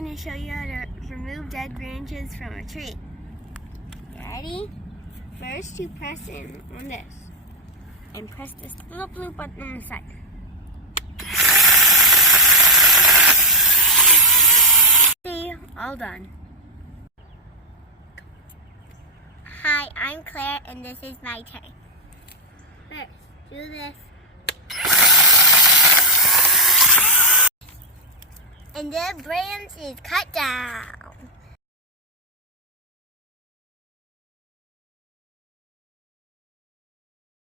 going to show you how to remove dead branches from a tree. You ready? First, you press in on this. And press this little blue button on the side. See, all done. Hi, I'm Claire, and this is my turn. First, do this. And the branch is cut down.